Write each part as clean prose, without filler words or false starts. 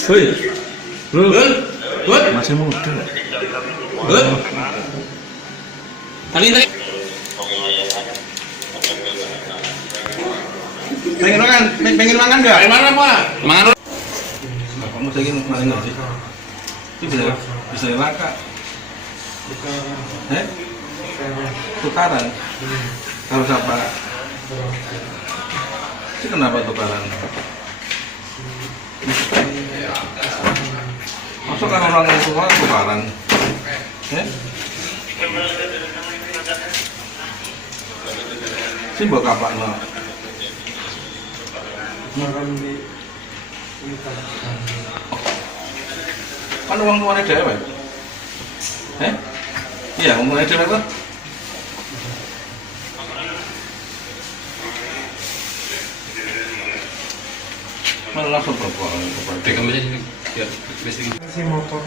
Hei, lu Good. masih muda. Good. Tadi. Pengen makan nggak? Pengen makan apa? Makan. Kamu lagi main aja. Itu bisa laka. Tukaran. Kalau siapa? Itu kenapa tukaran? Masa kan orang yang tukaran? Simbol kapak no. Kan uang tuanya dewe. Iya, uangnya dewe kan? Malah langsung berbual. Pegang aja sini. Biar listrik. Si motor.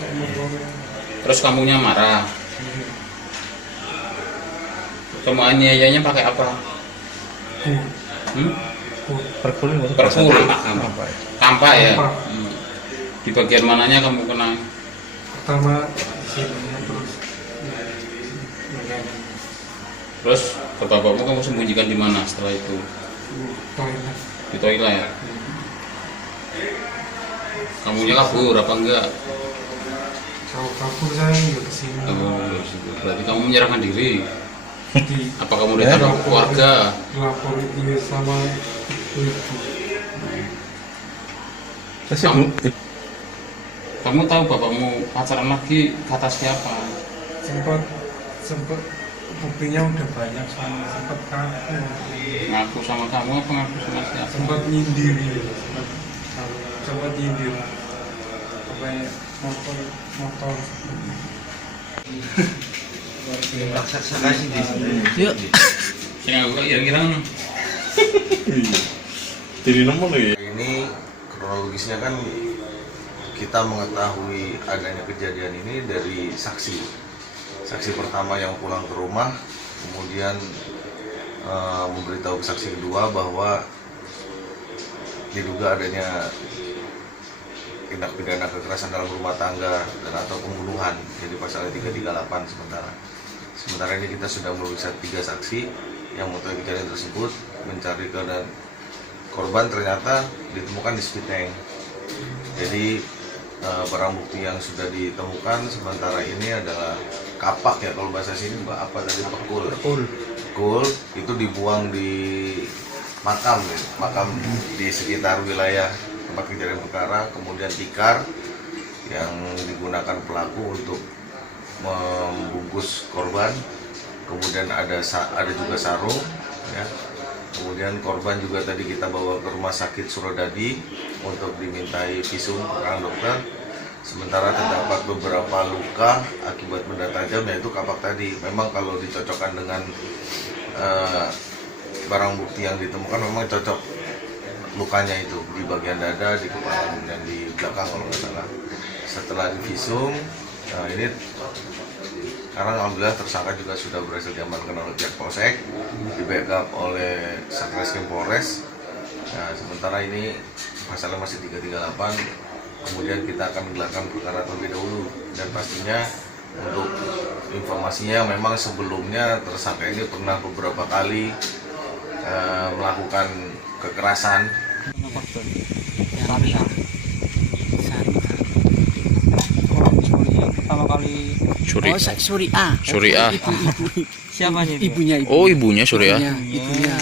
Terus kamunya marah. Kamu aniayanya pakai apa? Perkuling itu Kampak ya. Kampak. Di bagian mananya kamu kena? Pertama di sini terus Terus ke bapakmu kamu sembunyikan di mana setelah itu? toilet. Di toilet ya? Kamunya kabur apa enggak? Kalau kabur saya nggak kesini. Berarti kamu menyerahkan diri. Di Apa kamu ditaruh keluarga? lapor ini sama ibu. Kamu tahu bapakmu pacaran lagi kata siapa? Sempat buktinya udah banyak sama sempat kaku. Ngaku sama kamu apa ngaku sama siapa? Sempat nyindir gitu. Sempat nyindir. Sampai motor. raksasa kasih di sini. Yuk. Saya ngaku kira-kira. Jadi nomor lagi. Ini kronologisnya kan kita mengetahui adanya kejadian ini dari saksi. Saksi pertama yang pulang ke rumah, kemudian memberitahu ke saksi kedua bahwa diduga adanya tindak pidana kekerasan dalam rumah tangga dan atau pembunuhan, jadi pasal 338 sementara ini kita sudah memeriksa 3 saksi yang mengetahui kejadian tersebut, mencari keadaan korban ternyata ditemukan di speed tank. Jadi barang bukti yang sudah ditemukan sementara ini adalah kapak ya, kalau bahasa sini apa tadi, pekul itu dibuang di makam di sekitar wilayah tempat kejadian perkara, kemudian tikar yang digunakan pelaku untuk membungkus korban, kemudian ada juga sarung ya. Kemudian korban juga tadi kita bawa ke rumah sakit Suradadi untuk dimintai visum keterangan dokter. Sementara terdapat beberapa luka akibat benda tajam, yaitu kapak tadi. Memang kalau dicocokkan dengan barang bukti yang ditemukan memang cocok lukanya itu di bagian dada, di kepala dan di belakang kalau nggak salah. Setelah divisum, ini sekarang alhamdulillah tersangka juga sudah berhasil diamankan oleh pihak Polsek, di backup oleh Satreskrim Polres. Nah, sementara ini pasalnya masih 338, kemudian kita akan menggelarkan perkara terlebih dahulu. Dan pastinya untuk informasinya memang sebelumnya tersangka ini pernah beberapa kali melakukan kekerasan. Pertama kali Suriah. siapa nih? Ibunya. Oh, ibunya Suriah. Ibunya.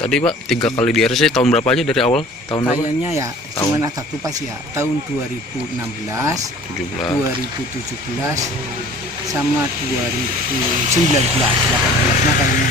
Tadi Pak 3 kali di RC tahun berapa aja dari awal? Tahun berapa? Kayaknya ya, cuman agak lupa sih ya. Tahun 2016, 2017, sama 2019, 18 kayaknya.